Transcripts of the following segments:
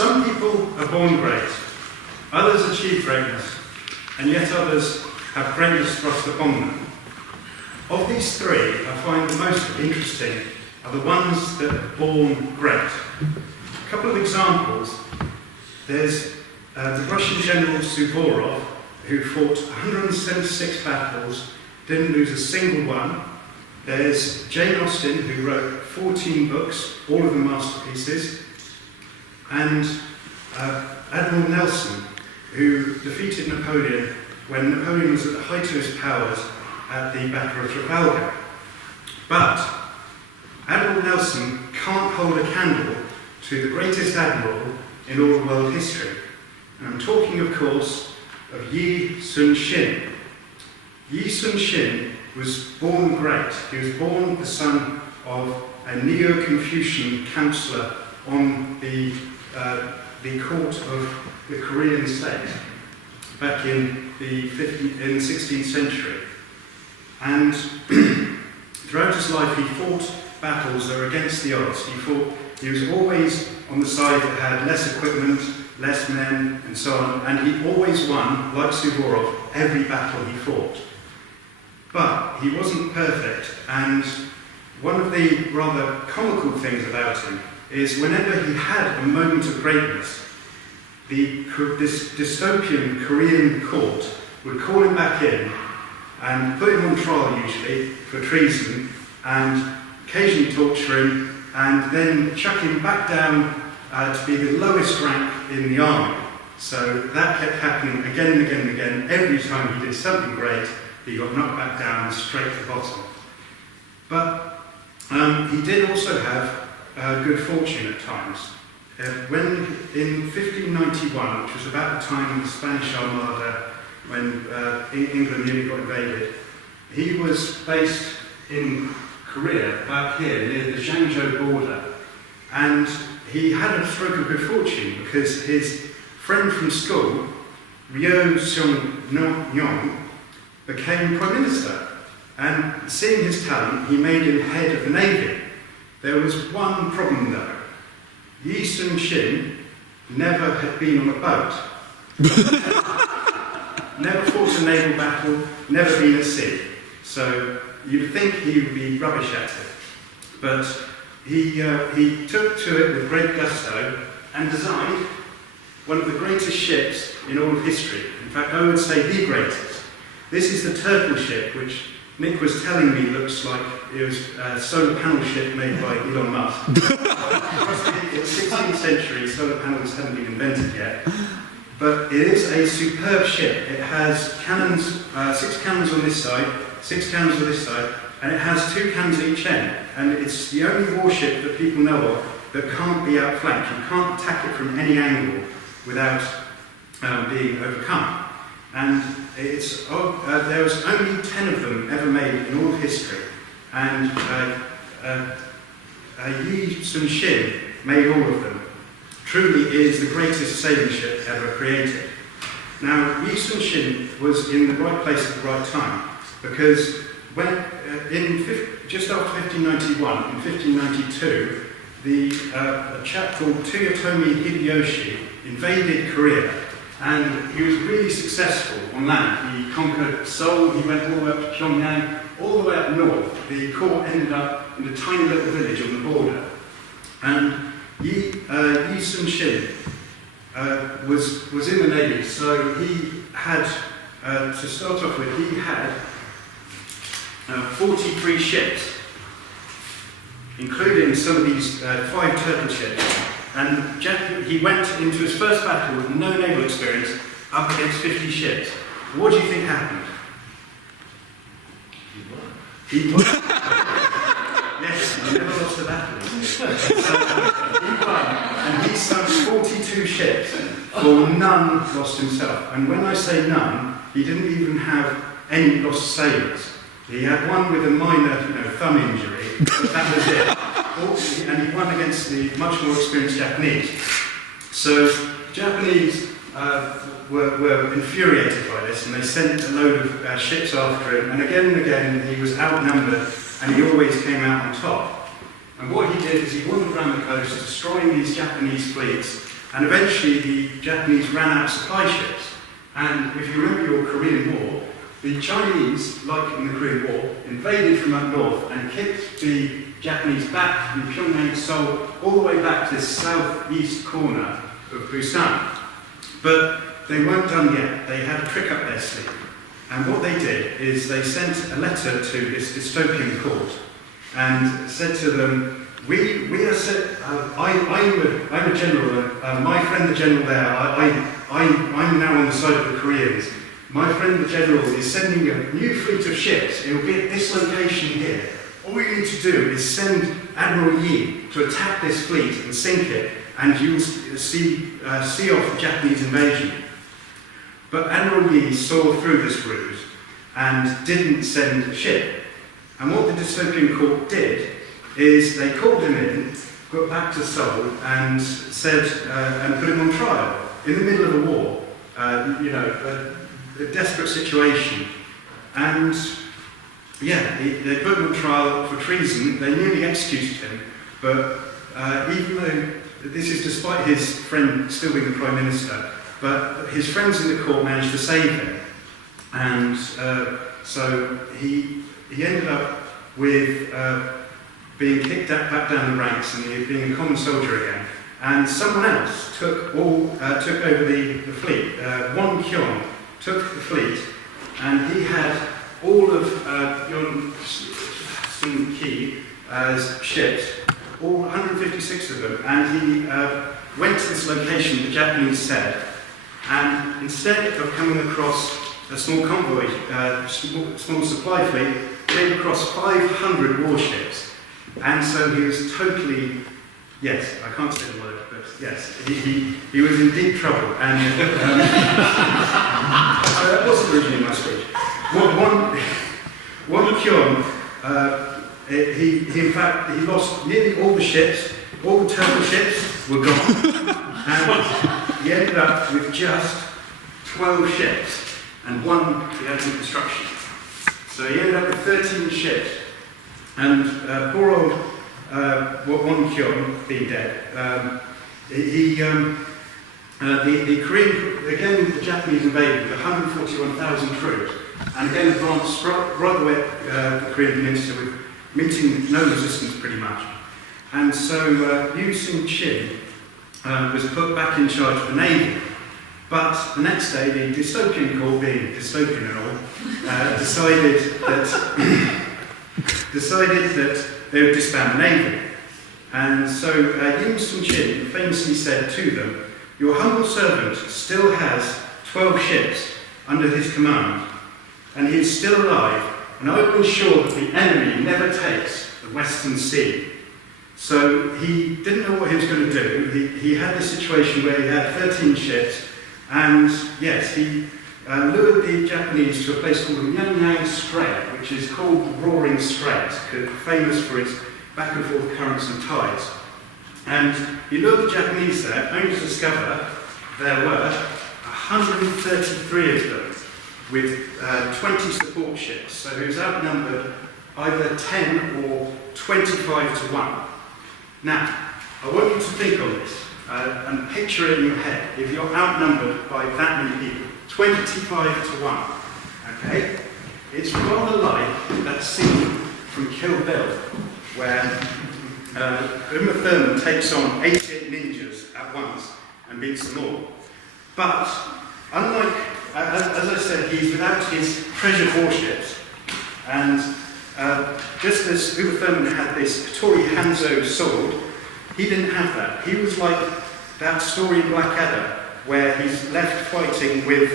Some people are born great, others achieve greatness, and yet others have greatness thrust upon them. Of these three, I find the most interesting are the ones that are born great. A couple of examples. There's the Russian general Suvorov, who fought 176 battles, didn't lose a single one. There's Jane Austen, who wrote 14 books, all of them masterpieces. And Admiral Nelson, who defeated Napoleon when Napoleon was at the height of his powers at the Battle of Trafalgar. But Admiral Nelson can't hold a candle to the greatest admiral in all of world history. And I'm talking, of course, of Yi Sun-shin. Yi Sun-shin was born great. He was born the son of a Neo-Confucian councillor on the court of the Korean state back in the 16th century. And throughout his life he fought battles that were against the odds. He was always on the side that had less equipment, less men, and so on, and he always won, like Suvorov, every battle he fought. But he wasn't perfect, and one of the rather comical things about him is whenever he had a moment of greatness, this dystopian Korean court would call him back in and put him on trial, usually, for treason, and occasionally torture him, and then chuck him back down to be the lowest rank in the army. So that kept happening again and again and again. Every time he did something great, he got knocked back down straight to the bottom. But he did also have good fortune at times. When in 1591, which was about the time of the Spanish Armada, when England nearly got invaded, he was based in Korea, back here, near the Zhangzhou border, and he had a stroke of good fortune because his friend from school, Ryo Seong-yong, became Prime Minister, and seeing his talent, he made him head of the Navy. There was one problem though. Yi Sun-shin never had been on a boat. Never fought a naval battle, never been at sea. So you'd think he would be rubbish at it. But he took to it with great gusto and designed one of the greatest ships in all of history. In fact, I would say the greatest. This is the Turtle ship, which Nick was telling me looks like it was a solar panel ship made by Elon Musk. In the 16th century, solar panels hadn't been invented yet. But it is a superb ship. It has cannons, 6 cannons on this side, 6 cannons on this side, and it has 2 cannons at each end. And it's the only warship that people know of that can't be outflanked. You can't attack it from any angle without being overcome. And there was only 10 of them ever made in all of history. And Yi Sun-shin made all of them. Truly is the greatest sailing ship ever created. Now, Yi Sun-shin was in the right place at the right time, because when just after 1591, in 1592, a chap called Toyotomi Hideyoshi invaded Korea, and he was really successful on land. He conquered Seoul, he went all the way up to Pyongyang, all the way up north. The court ended up in a tiny little village on the border. And Yi Sun-shin was in the Navy, so he had, to start off with, he had 43 ships, including some of these 5 turtle ships. And he went into his first battle with no naval experience, up against 50 ships. What do you think happened? He won. Yes, he never lost a battle. So he won, and he sunk 42 ships, for none lost himself. And when I say none, he didn't even have any lost sailors. He had one with a minor, thumb injury, but that was it. And he won against the much more experienced Japanese. So the Japanese were infuriated by this, and they sent a load of ships after him, and again he was outnumbered, and he always came out on top. And what he did is he wandered around the coast, destroying these Japanese fleets, And eventually the Japanese ran out of supply ships. And if you remember your Korean War, the Chinese, like in the Korean War, invaded from up north and kicked the Japanese back from Pyongyang, Seoul, all the way back to the southeast corner of Busan. But they weren't done yet. They had a trick up their sleeve. And what they did is they sent a letter to this dystopian court and said to them, I'm a general, my friend the general there, I'm now on the side of the Koreans. My friend the general is sending a new fleet of ships. It will be at this location here. All you need to do is send Admiral Yi to attack this fleet and sink it, and you will see off the Japanese invasion. But Admiral Yi saw through this ruse and didn't send a ship. And what the dystopian court did is they called him in, got back to Seoul, and said, and put him on trial in the middle of a war, a desperate situation. And yeah, they put him on trial for treason. They nearly executed him, but even though this is despite his friend still being the Prime Minister, but his friends in the court managed to save him. And so he ended up with being kicked back down the ranks and being a common soldier again. And someone else took over the fleet. Won Kyung took the fleet, and he had all of Yon Sun Ki's ships, all 156 of them, and he went to this location the Japanese said, and instead of coming across a small convoy, small supply fleet, came across 500 warships. And so he was totally, yes, I can't say the word, but yes, he was in deep trouble. And so that wasn't originally my speech. One Kyung, he lost nearly all the ships, all the turtle ships were gone. And he ended up with just 12 ships, and one he had in construction. So he ended up with 13 ships. And poor old Won Kyung, being dead, the Korean, again the Japanese invaded with 141,000 troops, and again advanced right the way the Korean Peninsula, with meeting no resistance pretty much. And so Yu Sung-chin was put back in charge of the Navy. But the next day, the dystopian court, being dystopian and all, decided that they would disband the Navy. And so Yu Sung-chin famously said to them, "Your humble servant still has 12 ships under his command, and he is still alive, and I will ensure that the enemy never takes the Western Sea." So he didn't know what he was going to do. He had this situation where he had 13 ships, and yes, he lured the Japanese to a place called the Pyongyang Strait, which is called the Roaring Strait, famous for its back and forth currents and tides. And he lured the Japanese there, only to discover there were 133 of them, with 20 support ships. So he was outnumbered either 10 or 25 to 1. Now, I want you to think on this and picture it in your head. If you're outnumbered by that many people, 25 to 1, okay? It's rather like that scene from Kill Bill, where Uma Thurman takes on 88 ninjas at once and beats them all. But, unlike, as I said, he's without his treasured warships, and just as Uma Thurman had this Hattori Hanzo sword, he didn't have that. He was like that story in Blackadder, where he's left fighting with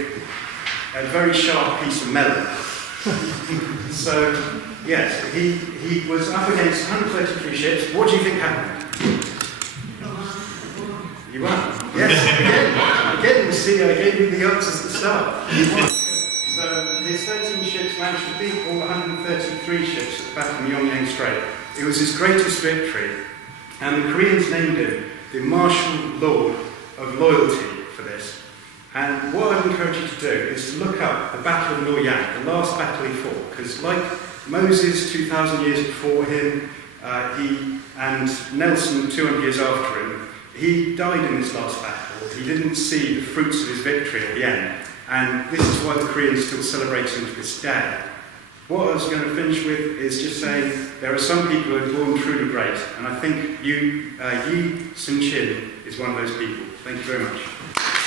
a very sharp piece of melon. So, yes, he was up against 133 ships. What do you think happened? You won. Yes, again, you see, I gave you the answers at the start. You won. So his 13 ships managed to beat all 133 ships at the Battle of Pyongyang Strait. It was his greatest victory, and the Koreans named him the Martial Lord of Loyalty for this. And what I'd encourage you to do is to look up the Battle of Noryang, the last battle he fought, because like Moses 2,000 years before him, he and Nelson 200 years after him, he died in this last battle. He didn't see the fruits of his victory at the end. And this is why the Koreans still celebrate him to this day. What I was going to finish with is just saying there are some people who are born truly great, and I think Yi Sun-chin is one of those people. Thank you very much.